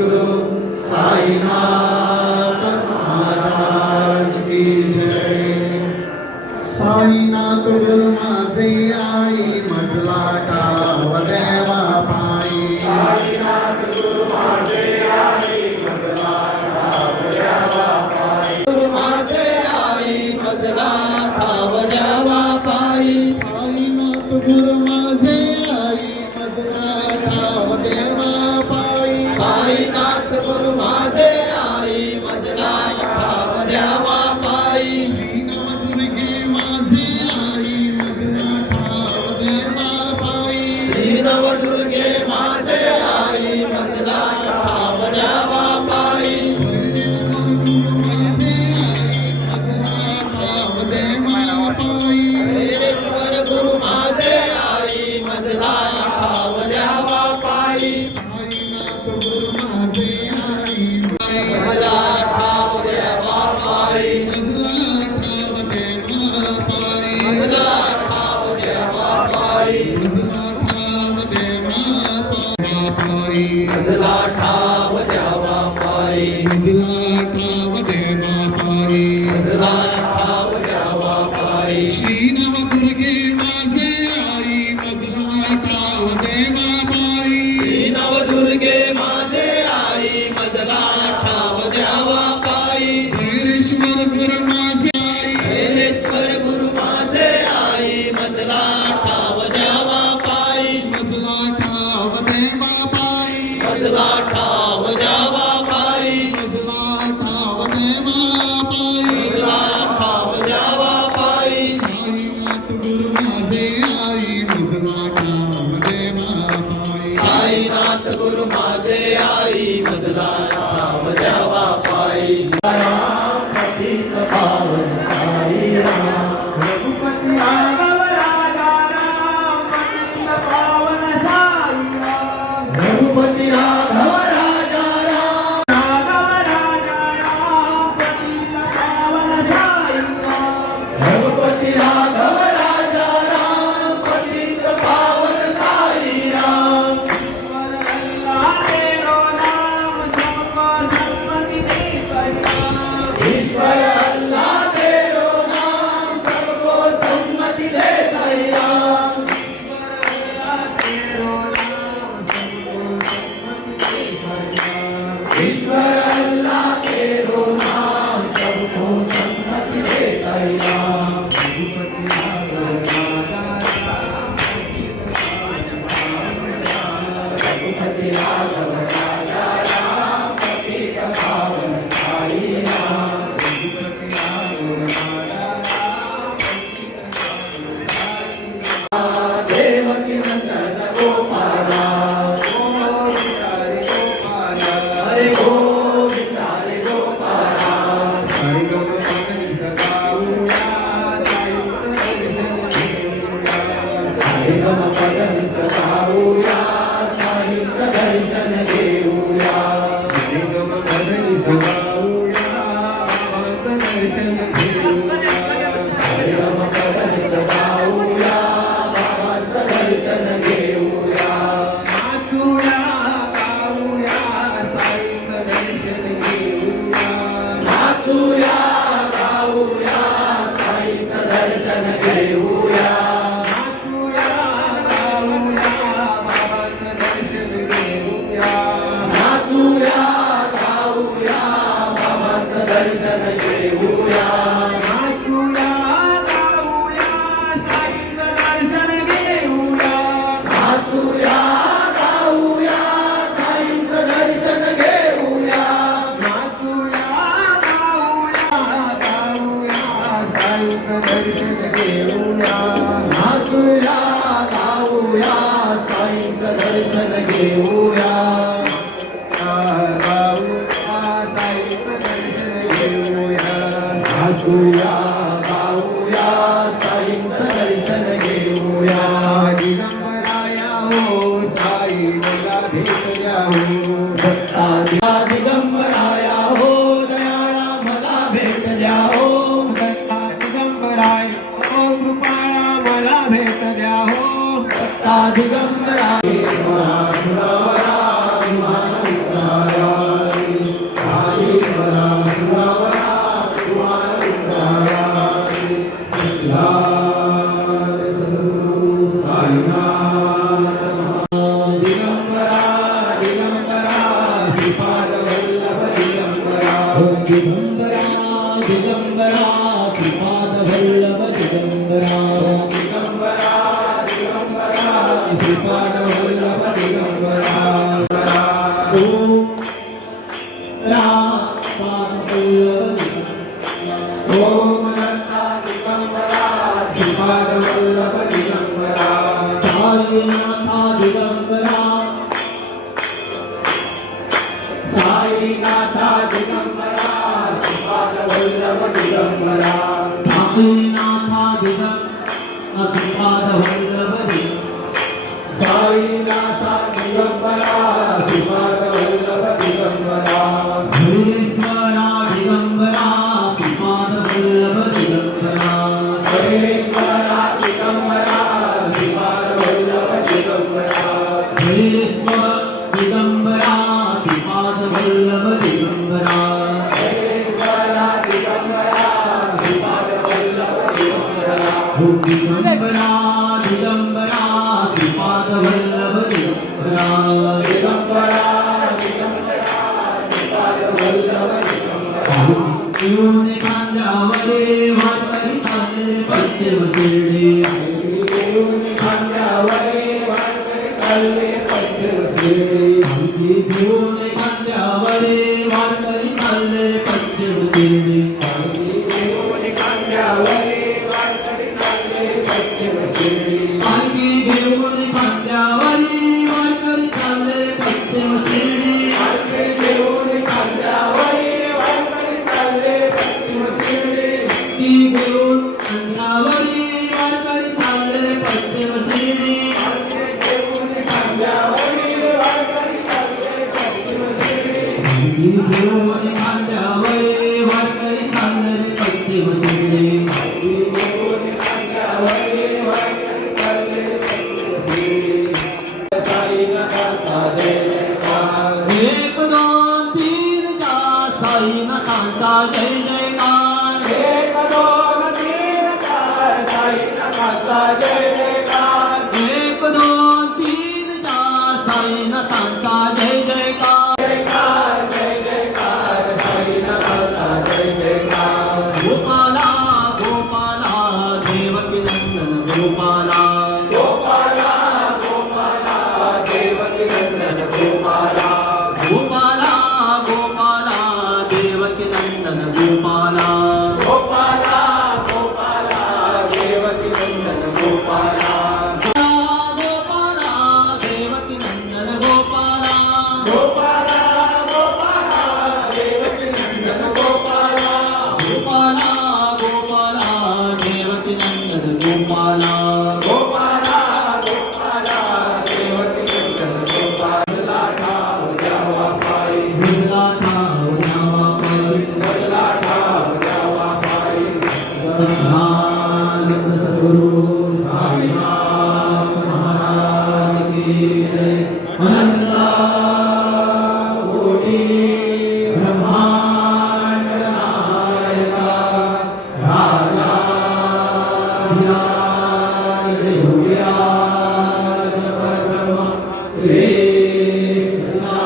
सद्गुरु साईनाथ महाराज की जय। साईनाथ गुरु माझे आई मजला ठाव देवा पायी। साईनाथ गुरु माझे आई मजला ठाव देवा पायी। गुरु माझे आई मजला ठाव देवा पायी। साईनाथ गुरु माझे आई मजला ठाव देवा पायी। साईनाथ गुरु माझे आई मजला ठाव देवा पायी। श्री नवदुर्गे माझे आई मजला ठाव देवा पायी। श्री नवदुर्गे माझे आई मजला ठाव देवा पायी। भैरेश्वर गुरु माझे आई मजला ठाव देवा पायी। भैरेश्वर गुरु माझे आई मजला ठाव देवा पायी। साईनाथ गुरु माझे आई मजला ठाव देवा पायी। मजला ठाव देवा पायी। मजला ठाव देवा पायी। मजला ठाव देवा पायी। मजला ठाव देवा पायी। मजला ठाव देवा पायी। मजला ठाव देवा पायी। श्री नवदुर्गे माझे आई मजला ठाव देवा पायी। श्री नवदुर्गे माझे आई मजला ठाव देवा पायी। भैरेश्वर गुरु माझे आई। भैरेश्वर गुरु माझे आई मजला ठाव देवा पायी। मजला ठाव देवा पायी। मजला ठाव देवा पायी। मजला ठाव देवा पायी। मजला ठाव देवा पायी। साईनाथ गुरु माझे आई मजला ठाव देवा पायी। साईनाथ गुरु माझे आई मजला ठाव देवा पायी। पतित पावन साई राम। रघुपति राघव राजा राम। पतित पावन साई राम। रघुपति राघव राजा राम। राघव राजा राम। पतित पावन साई राम। रघुपति राघव राजा राम। पतित पावन साई राम। ईश्वर अल्लाह तेरो नाम सबको सन्मति दे साई राम। ईश्वर अल्लाह तेरो नाम सबको सन्मति दे साई राम। रघुपति राघव राजा राम। पतित पावन साई राम। देवकी नंदन गोपाला। हरे गोविंद हरे गोपाला। हरि गोविंद हरि गम पदन सदाऊया। साहित्य दर्शन देऊया। हरि गम पदन सदाऊया। दर्शन देऊया। हरि गम पदन सदाऊया। दर्शन घेऊया। नाचूया गाऊया साईंचं दर्शन घेऊया। नाचूया गाऊया साईंचं दर्शन घेऊया। नाचूया गाऊया बाबांचं दर्शन घेऊया। नाचूया गाऊया बाबांचं दर्शन घेऊया। नाचूया गाऊया साईंचं दर्शन घेऊया। नाचूया गाऊया साईंचं दर्शन घेऊया। नाचूया गाऊया साईंचं दर्शन घेऊया। नाचूया गाऊया साईंचं दर्शन घेऊया। साईंचं दर्शन घेऊया। नाचूया गाऊया साईंचं दर्शन घेऊया। दिगंबराया हो साई मला भेट द्या हो। भक्ता दिगंबराया हो दयाळा मला भेट द्या हो। भक्ता दिगंबराया हो कृपाळा मला भेट द्या हो। भक्ता दिगंबराया साईनाथा दिगंबरा श्रीपाद वल्लभ दिगंबरा साईनाथा श्रीपाद वल्लभ साईनाथा दिगंबरा श्रीपाद वल्लभ दिगंबरा भैरेश्वरा दिगंबरा श्रीपाद वल्लभ दिगंबरा भैरेश्वरा दिगंबरा श्रीपाद वल्लभ दिगंबरा भैरेश्वर दिगंबरा श्रीपाद वल्लभ दिगंबरा भैरेश्वरा दिगंबरा श्रीपाद वल्लभ दिगंबरा दिगंबरा दिगंबरा श्रीपाद वल्लभ दिगंबरा दिगंबरा दिगंबरा श्रीपाद वल्लभ दिगंबरा येऊन खांद्यावरे वारकरी चालले पश्चिम शिर्डी येऊन खांद्यावरे वारकरी चालले पश्चिम शिर्डी घेऊन खांद्यावरे वारकरी चालले पश्चिम शिर्डी येऊन खांद्यावरे वारकरी चालले पश्चिम शिर्डी पालखी घेऊन खांद्यावरे वारकरी चालले पश्चिम शिर्डी पालखी घेऊन खांद्यावरे वारकरी चालले पश्चिम शिर्डी ती घेऊन खांद्यावरे वारकरी चालले पश्चिम शिर्डी पालखी घेऊन खांद्यावरे वारकरी चालले पश्चिम शिर्डी घेऊन खांद्यावरे वारकरी चालले पश्चिम शिर्डी येऊन खांद्यावरे वारकरी चालले पश्चिम शिर्डी साईनाथाचा जय जयकार एक दोन तीन चार साईनाथांचा जय जयकार एक दोन तीन चार साईनाथाचा जय जयकार एक दोन तीन चार साईनाथांचा जय जयकार जयकार जय जयकार साईनाथाचा जय जयकार गोपाला गोपाला देवकी नंदन गोपाला गोपाला गोपाला देवकी नंदन गोपाला गोपाला गोपाला देवकी नंदन गोपाला गोपाला गोपाला देवकी नंदन गोपाला गोपाला देवकी नंदन गोपाला गोपाला गोपाला देवकी नंदन गोपाला गोपाला गोपाला देवकी नंदन गोपाला गोपाला गोपाला देवकी नंदन गोपाला ठाव द्यावा पायी भुजला ठाव द्यावा पायी बदला ठाव द्यावा पायी धन्य सद्गुरु साईनाथ महाराज की जय अनंत कोटी ब्रह्मांड नायका राजाधिराज देवराज परब्रह्म श्री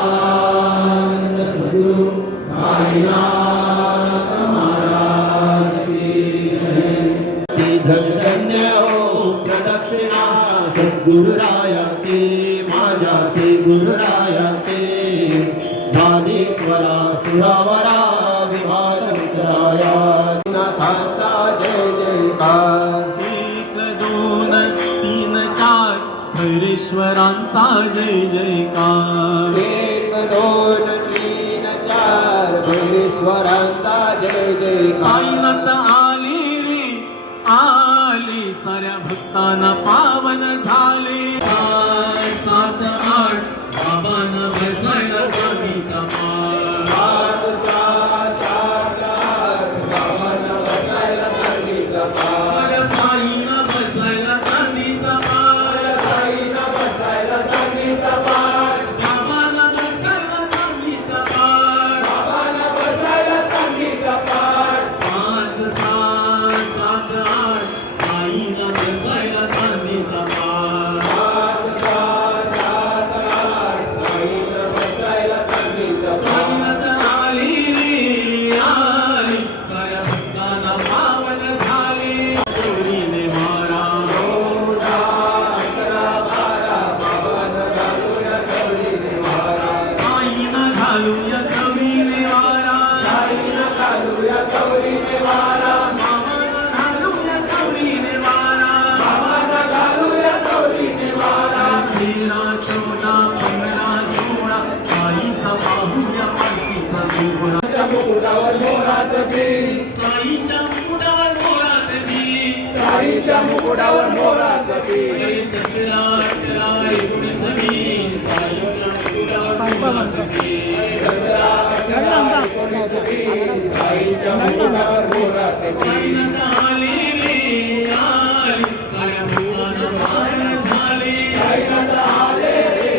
सच्चिदानंद सद्गुरु साईनाथ महाराज की जय धन्य हो प्रदक्षिणा सद्गुरुरायाची माझ्या श्री गुरुरायाची ज्ञानेश्वरा सुरावरा विभाग विचराया नाथाचा जय जयकार एक दोन तीन चार भैरेश्वरांचा जय जयकार एक दोन तीन चार भैरेश्वरांचा जय जयकार साईनाथ आली रे आली साऱ्या भक्तांना पावन झाले सात आठ बाबांना बसायला जागीचा माळ आठ सहा सात आठ बाबांना बसायला सांगितलं पाय माझ्या साईला बसायला जागीचा माळ साईला बसायला सांगितलं पाय बाबांना बसायला जागीचा माळ बाबांना बसायला सांगितलं पाय पाच सहा सात आठ साईला बसायला जागीचा माळ आठ सहा सात आठ साईला बसायला सांगितलं पाय साईनाथ आली रे आली साऱ्या भक्तांना पावन झाले जोडीने मारा चौदा अकरा बारा बाबांना घालूया गौरीने वारा साईना घालूया कवीने वारा साईला घालूया गौरीने वारा मामाला घालूया कवीने वारा बाबांना घालूया गौरीने वारा 13 14 15 16 साईचा पाहूया पालखी साईच्या मुकुटावर मोराचं पीठ, साईच्या मुकुटावर मोराचे पीठ, साईच्या मुकुटावर मोराचं पीठ, सचला अचला एकूण समी साईच्या मुकुटावर मोराचे पीठ, साईच्या मुकुटावर मोराचं पीठ. साईनाथ आली रे आली, साऱ्या भक्तांना पावन झाली. साईनाथ आले रे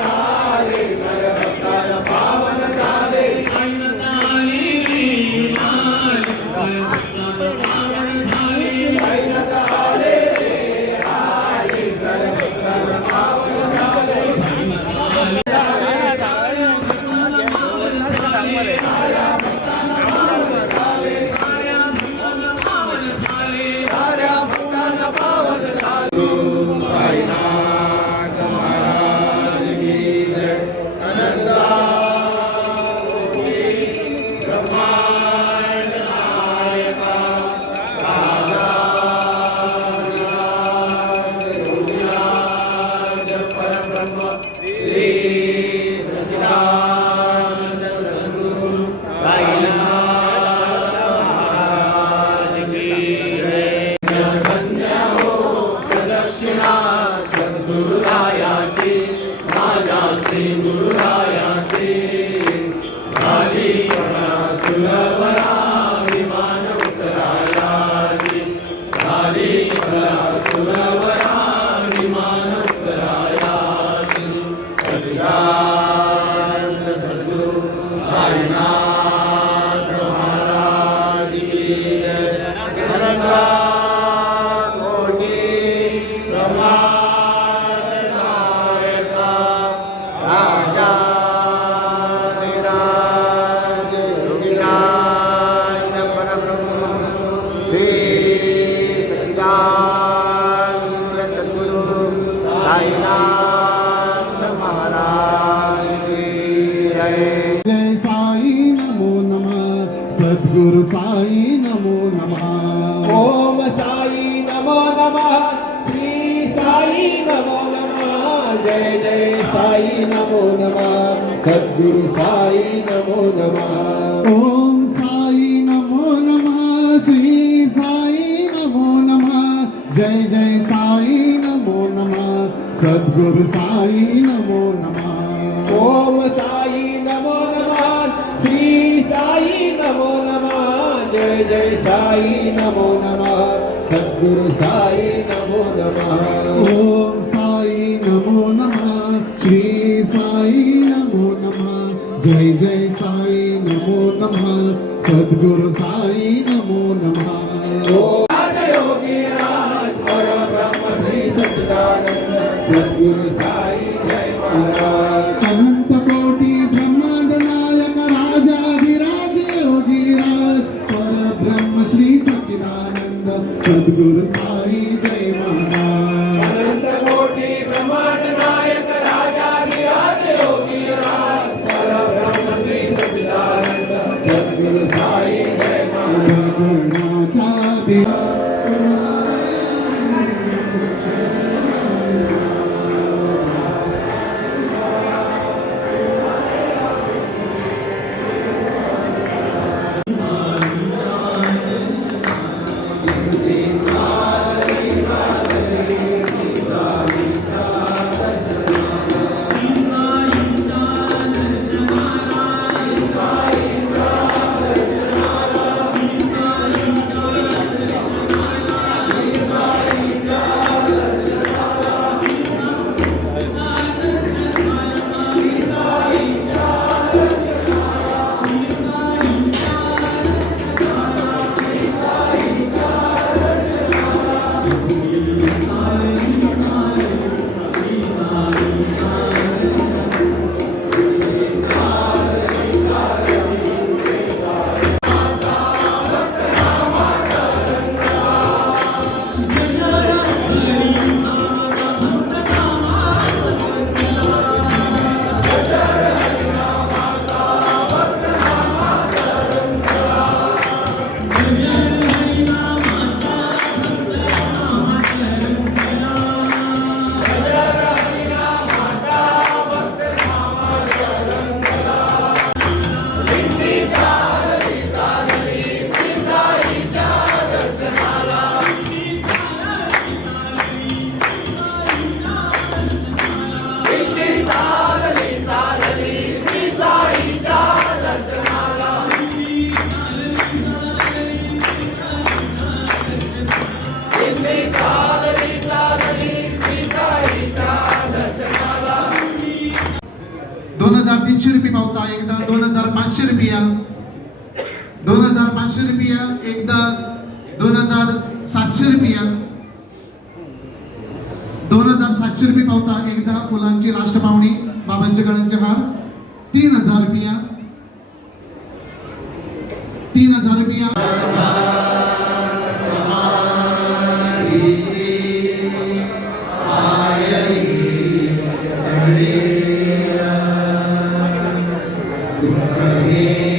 आले, साऱ्या भक्तांना पावन झाले. साईनाथ आली रे आली, साऱ्या भक्तांना पावन झाली. साईनाथ आले रे आले, साऱ्या भक्तांना पावन झाले. साऱ्या भक्तांना पावन झाले. साईनाथ महाराज की जय. अनंता ब्रह्मांड नायका योगीराज परब्रह्म श्री सच्चिदानंद सद्गुरु साईनाथ महाराज की जय. धन्य हो प्रदक्षिणा सद्गुरुरायाची, माझ्या श्री गुरुरायाची. झाली मला सुलभरा विमान उत्तरायाची, झाली मला सुलभरा विमान उत्तरायाची. सच्चिदानंद सद्गुरु साईनाथ महाराज की जय. अनंता कोटी ब्रह्मांड नायका राजा राज योगीराज परब्रह्म श्री सच्चिदानंद सद्गुरु साईनाथ महाराज की जय. जय साई नमो नमः, सद्गुरु साई नमो नमः. ओम साई नमो नमः, श्री साई नमो नमः. जय जय साई नमो नमः, सद्गुरु साई नमो नमः. ओम साई नमो नमः, श्री साई नमो नमः. जय जय साई नमो नमः, सद्गुरु साई नमो नमः. ओम साई नमो नमः, श्री साई नमो नमः. जय जय साई नमो नमः, सद्गुरु साई नमो नमः. ओम साई नमो नमः, श्री साई नमो नमः. जय जय साई नमो नमः, सद्गुरु साई नमो नमः. ओम योगीराज परब्रह्म श्री सच्चिदानंद सद्गुरु साई जय महाराज. अनंत कोटी ब्रह्मांड नायक राजाधिराज योगीराज परब्रह्म श्री सच्चिदानंद सद्गुरु साई जय महाराज. अनंत कोटी ब्रह्मांड नायक राजाधिराज योगीराज परब्रह्म श्री सच्चिदानंद सद्गुरु साई जय महाराज. 2300 रुपये पावता एकदा 2500 रुपया 2500 रुपया एकदा 2700 रुपया 2700 रुपये पावता एकदा फुलांची लास्ट पावणी बाबांच्या गळ्यांचे हार 3000 रुपया 3000 रुपया दुःख